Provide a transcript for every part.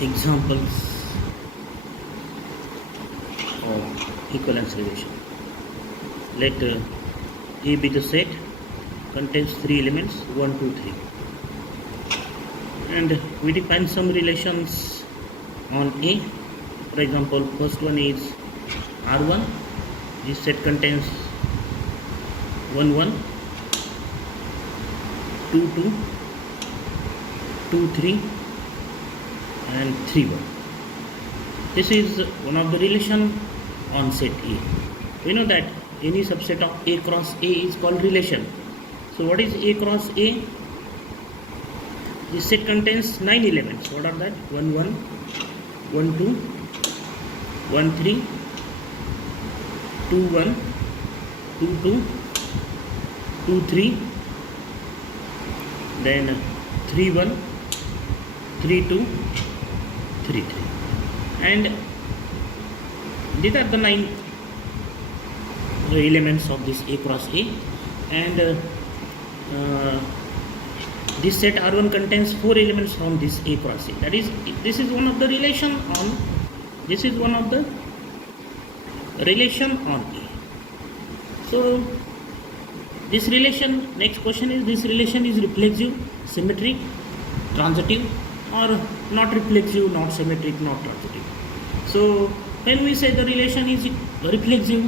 Examples of equivalence relation. Let A be the set, contains three elements 1, 2, 3, and we define some relations on A. For example, first one is R1. This set contains 1, 1, 2, 2, 2, 3, and 3, 1. This is one of the relation on set A. We know that any subset of A cross A is called relation. So what is A cross A? This set contains 9 elements. What are that? 1, 1, 1, 2, 1, 3, 2, 1, 2, 2, 2, 3, then 3, 1, 3, 2, 3, 3. And these are the 9 elements of this A cross A. And this set R1 contains 4 elements from this A cross A. That is, this is one of the relation on. This is one of the relation on A. So this relation. Next question is: this relation is reflexive, symmetric, transitive, or not reflexive, not symmetric, not transitive. So when we say the relation is reflexive,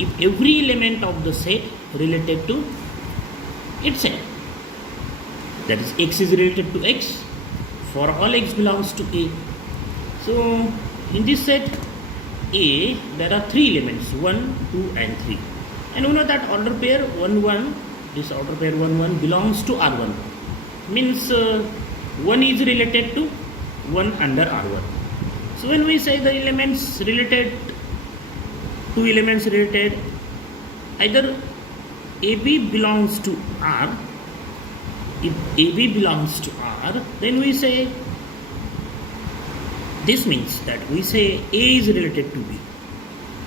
if every element of the set related to itself, that is x is related to x for all x belongs to A. So in this set A there are 3 elements 1, 2 and 3, and we know that order pair 1, 1, this order pair 1, 1 belongs to R1, means 1 is related to 1 under R1. So when we say the elements related, 2 elements related, either AB belongs to R. If AB belongs to R, then we say, this means that we say A is related to B.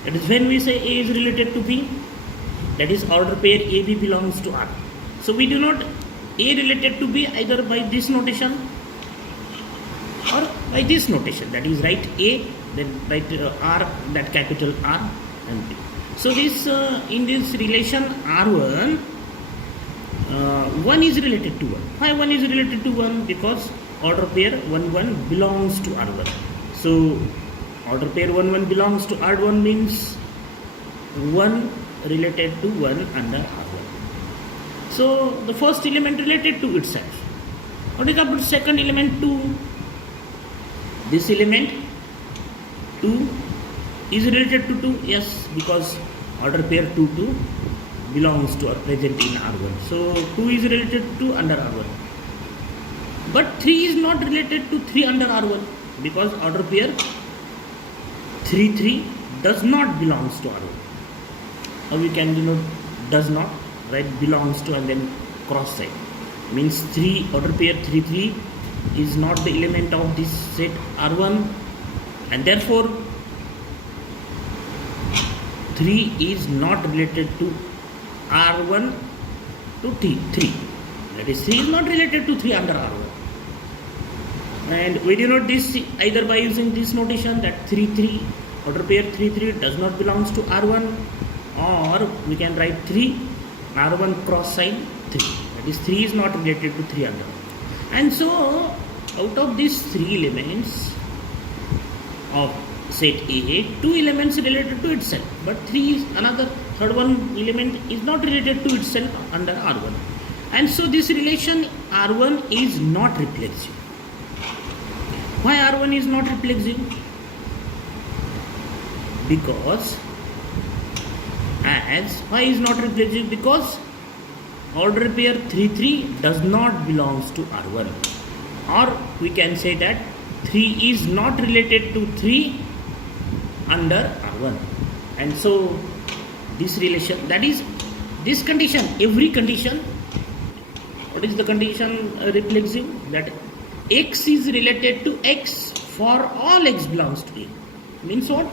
That is, when we say A is related to B, that is order pair AB belongs to R. So we do not A related to B either by this notation or by this notation, that is write A, then write R, that capital R and B. So this in this relation R1, 1 is related to 1. Why 1 is related to 1? Because order pair 1, 1 belongs to R1. So order pair 1, 1 belongs to R1 means 1 related to 1 under R1. So the first element related to itself. What is about second element 2? This element 2 is related to 2, yes, because order pair 2, 2 belongs to or present in R1. So 2 is related to under R1. But 3 is not related to 3 under R1 because order pair 3, 3 does not belongs to R1. Or we can denote does not, right? Belongs to and then cross side. Means 3 order pair 3, 3 is not the element of this set R1, and therefore 3 is not related to R1 to 3. That is, 3 is not related to 3 under R1. And we denote this either by using this notation that 3, 3, order pair 3, 3 does not belongs to R1, or we can write 3, R1 cross sign 3. That is, 3 is not related to 3 under R1. And so out of these 3 elements of set A, 2 elements related to itself, but 3 is another, third one element is not related to itself under R1. And so this relation R1 is not reflexive. Why R1 is not reflexive? Because why is not reflexive? Because order pair 3, 3 does not belongs to R1, or we can say that 3 is not related to 3 under R1. And so this relation, that is this condition, every condition, what is the condition reflexive? That x is related to x for all x belongs to A. Means what?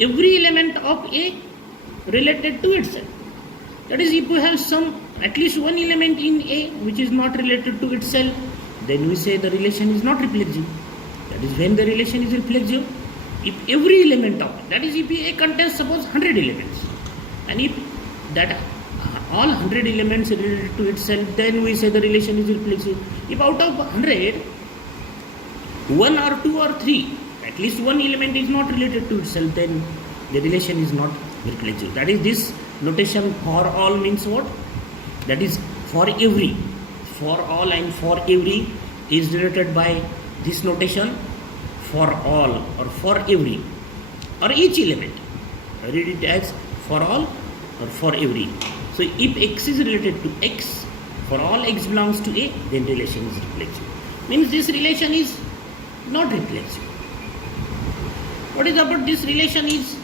Every element of A related to itself. That is, if we have some at least one element in A which is not related to itself, then we say the relation is not reflexive. That is when the relation is reflexive. If every element of, that is if A contains suppose 100 elements, and if that all 100 elements related to itself, then we say the relation is reflexive. If out of 100, 1 or 2 or 3, at least one element is not related to itself, then the relation is not reflexive. That is, this notation for all means what? That is for every. For all and for every is denoted by this notation for all or for every or each element. Read it as for all or for every. So if x is related to x, for all x belongs to A, then relation is reflexive. Means this relation is not reflexive. What is about this relation is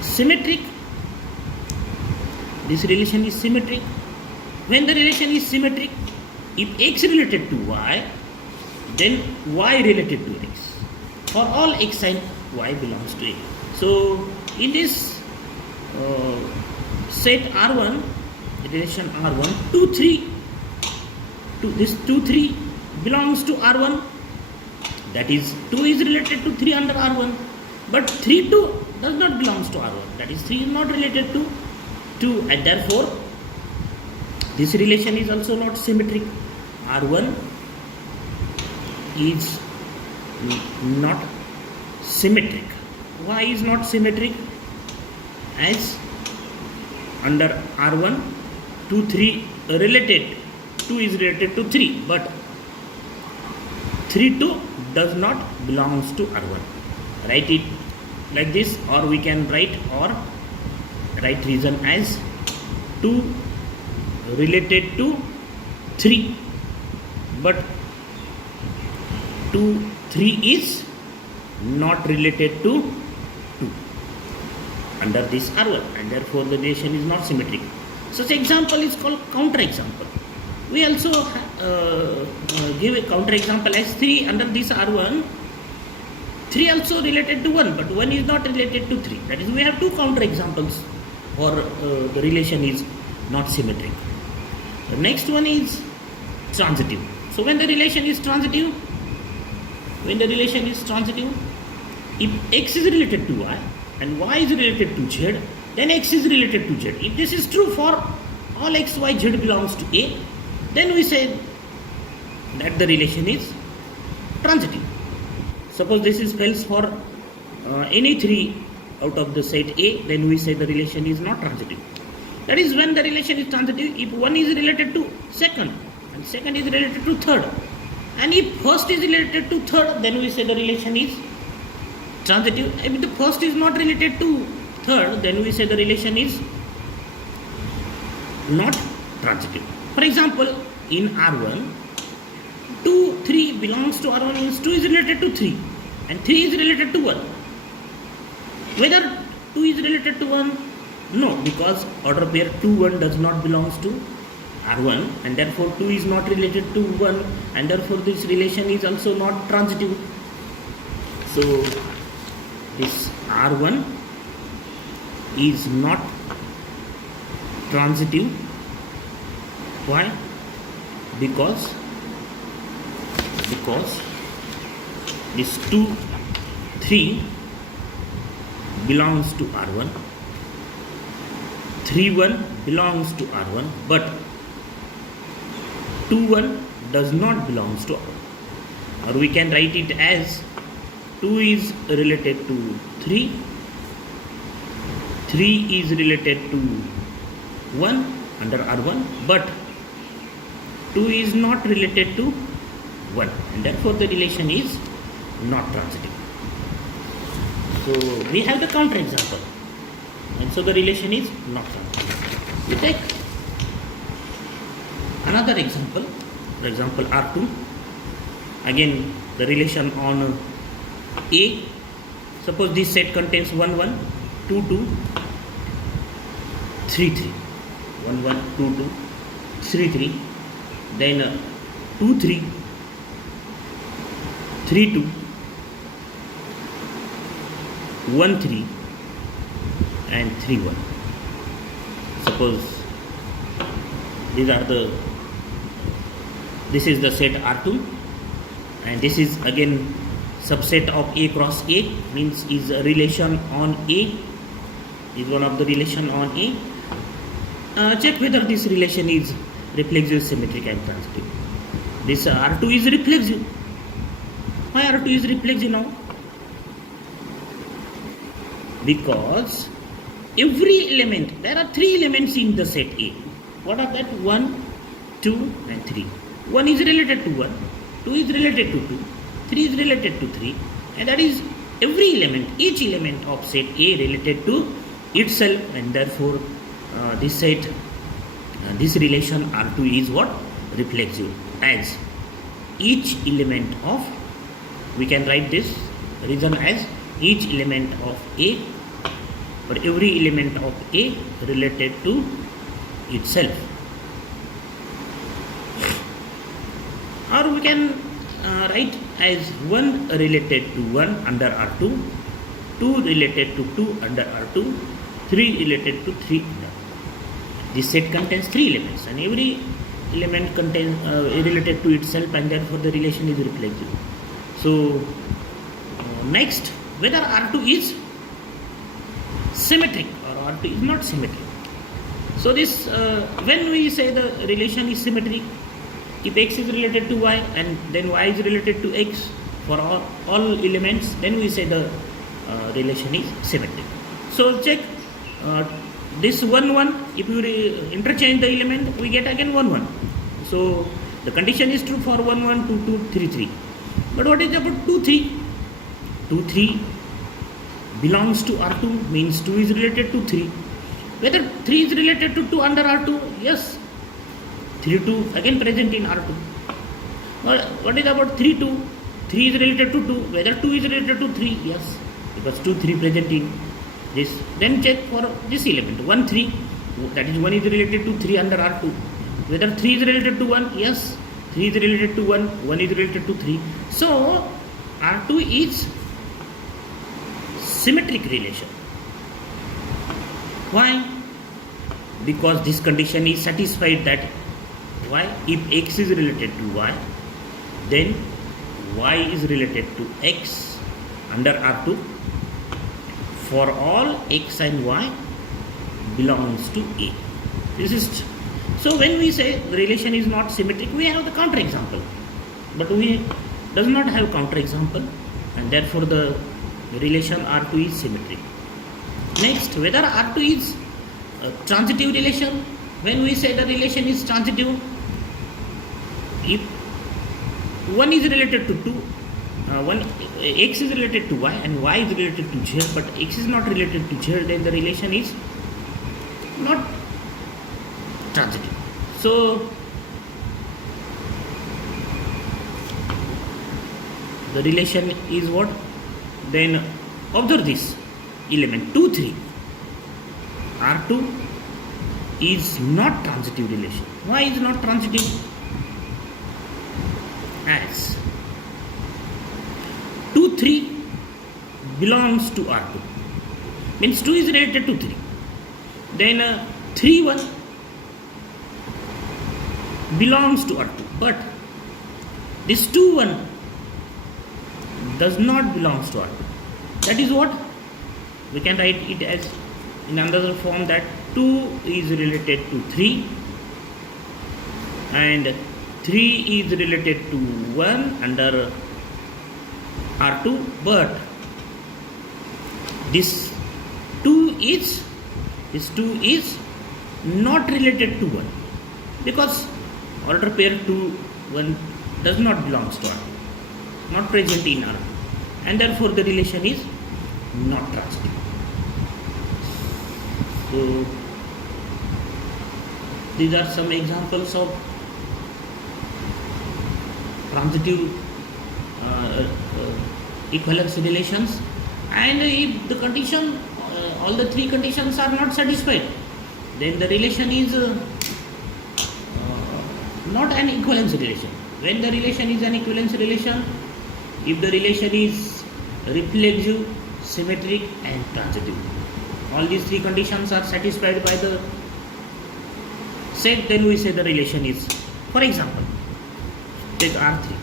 symmetric. This relation is symmetric. When the relation is symmetric, if x related to y, then y related to x. For all x and y belongs to A. So in this set R1, relation R1, 2, 3, this 2, 3 belongs to R1. That is, 2 is related to 3 under R1. But 3, 2 does not belongs to R1. That is, 3 is not related to 2. And therefore, this relation is also not symmetric. R1 is not symmetric. Why is not symmetric? As under R1, 2, 3 related, 2 is related to 3, but 3, 2 does not belongs to R1. Write it like this, or we can write reason as 2 related to 3, but 2, 3 is not related to 2 under this R1, and therefore the relation is not symmetric. Such example is called counter example. We also give a counter example as 3 under this R1. 3 also related to 1, but 1 is not related to 3. That is, we have two counter examples for the relation is not symmetric. The next one is transitive. So when the relation is transitive, if x is related to y and y is related to z, then x is related to z. If this is true for all x, y, z belongs to A, then we say that the relation is transitive. Suppose this is false for any 3 out of the set A, then we say the relation is not transitive. That is, when the relation is transitive, if 1 is related to second and second is related to third, and if first is related to third, then we say the relation is transitive. If the first is not related to third, then we say the relation is not transitive. For example, in R1, 2, 3 belongs to R1 means 2 is related to 3 and 3 is related to 1. Whether 2 is related to 1? No, because order pair 2, 1 does not belongs to R1, and therefore 2 is not related to 1, and therefore this relation is also not transitive. So this R1 is not transitive. Why? Because this 2, 3 belongs to R1, 3, 1 belongs to R1, but 2, 1 does not belongs to R1. Or we can write it as 2 is related to 3, 3 is related to 1 under R1, but 2 is not related to 1, and therefore the relation is not transitive. So we have the counter example, and so the relation is not transitive. We take another example, for example R2. Again, the relation on A. Suppose this set contains 1, 1, 2, 2, 3, 3. 1, 1, 2, 2, 3, 3. Then 2, 3, 3, 2, 1, 3, and 3, 1. Suppose this is the set R2, and this is again subset of A cross A, means is a relation on A, is one of the relation on A. Check whether this relation is reflexive, symmetric and transitive. This R2 is reflexive. Why R2 is reflexive now? Because every element, there are three elements in the set A. What are that? 1, 2 and 3. 1 is related to 1, 2 is related to 2, 3 is related to 3, and that is every element, each element of set A related to itself, and therefore this set, this relation R2 is what? Reflexive, as each element of, we can write this reason as each element of A, or every element of A related to itself. Or we can write as 1 related to 1 under R2, 2 related to 2 under R2, 3 related to 3 under R2. This set contains 3 elements, and every element contains related to itself, and therefore the relation is reflexive. So next, whether R2 is symmetric or R2 is not symmetric. So this when we say the relation is symmetric, if x is related to y and then y is related to x for all elements, then we say the relation is symmetric. So check this 1 1, if you interchange the element, we get again 1 1. So the condition is true for 1 1, 2 2, 3 3. But what is about 2 3? 2 3 belongs to R2, means 2 is related to 3. Whether 3 is related to 2 under R2? Yes. 3 2 again present in R2. What is about 3 2? 3 is related to 2. Whether 2 is related to 3? Yes. Because 2 3 present in this. Then check for this element 1 3. That is 1 is related to 3 under R2. Whether 3 is related to 1? Yes. 3 is related to 1. 1 is related to 3. So R2 is symmetric relation. Why? Because this condition is satisfied that y, if x is related to y, then y is related to x under R2 for all x and y belongs to A. This is so when we say the relation is not symmetric, we have the counter example, but we does not have counter example, and therefore the relation R2 is symmetric. Next, whether R2 is a transitive relation, when we say the relation is transitive, if 1 is related to 2, x is related to y and y is related to z, but x is not related to z, then the relation is not transitive. So the relation is what? Then observe this element 2 3. R2 is not transitive relation. Why is not transitive? As 2 3 belongs to R2, means 2 is related to 3. Then 3 1 belongs to R2, but this 2 1 does not belongs to R2. That is what we can write it as in another form, that 2 is related to 3 and 3 is related to 1 under R2, but this 2 is not related to 1, because order pair 2 1 does not belongs to R2, not present in R2, and therefore the relation is not transitive. So these are some examples of transitive equivalence relations, and if the condition all the three conditions are not satisfied, then the relation is not an equivalence relation. When the relation is an equivalence relation, if the relation is reflexive, symmetric and transitive, all these three conditions are satisfied by the set, then we say the relation is, for example, take R3.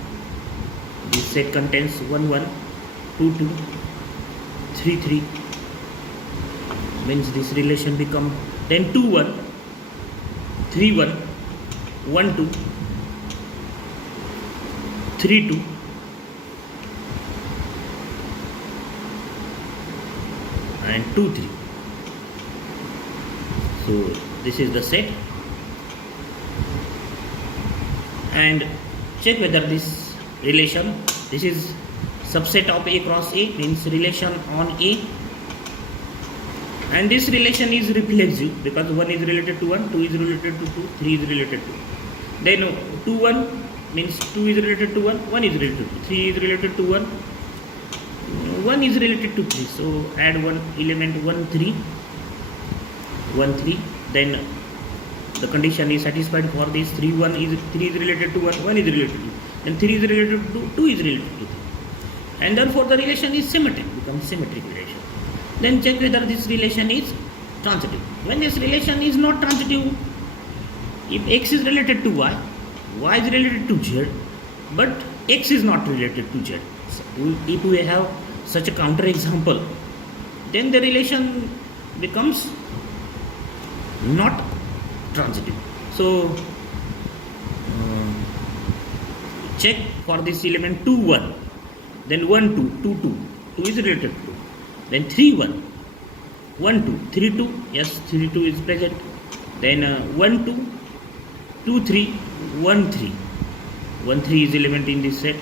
This set contains 1 1, 2 2, 3 3. Means this relation become then 2 1, 3 1, 1 2, 3 2, and 2 3. So this is the set, and check whether this relation, this is subset of A cross A, means relation on A, and this relation is reflexive because 1 is related to 1, 2 is related to 2, 3 is related to 2. Then 2 1 means 2 is related to 1, 1 is related to 2, 3 is related to 1, 1 is related to 3. So add one element 1 3, 1 3. Then the condition is satisfied for this. 3 is related to 1, 1 is related to 2. Then 3 is related to 2, 2 is related to 3. And therefore the relation is symmetric, becomes symmetric relation. Then check whether this relation is transitive. When this relation is not transitive, if x is related to y, y is related to z, but x is not related to z. So if we have such a counter example, then the relation becomes not transitive. So check for this element 2 1, then 1 2, 2 2, 2 is related to 2, then 3 1, 1 2, 3 2, yes 3 2 is present, then 1 2, 2 3, 1 3, 1 3 is element in this set,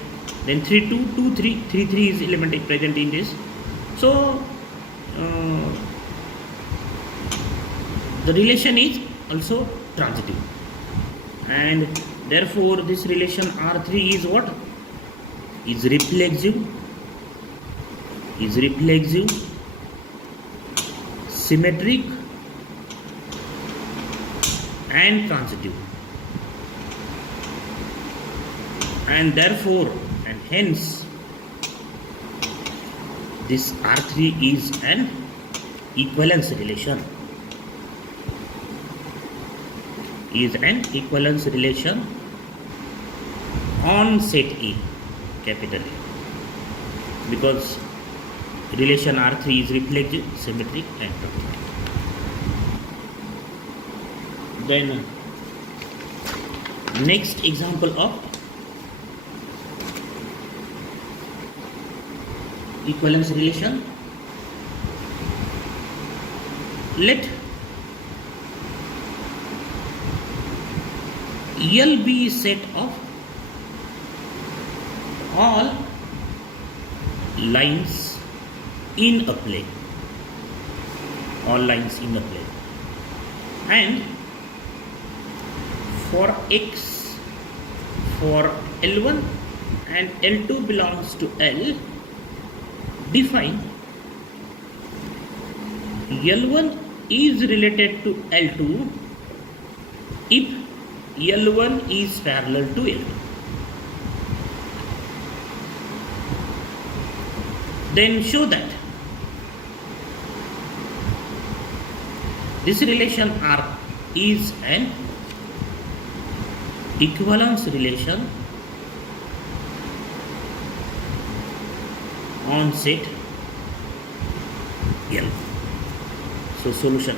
then 3 2, 2 3, 3 3 is element present in this. So the relation is also transitive, and therefore this relation R3 is what? Is reflexive, symmetric, and transitive, and therefore and hence this R3 is an equivalence relation, on set A, capital A, because relation R3 is reflexive, symmetric, and transitive. Then next example of equivalence relation. Let L be a set of all lines in a plane, and for x, for L1 and L2 belongs to L, define L1 is related to L2 if L1 is parallel to L2. Then show that this relation R is an equivalence relation on set L. So solution.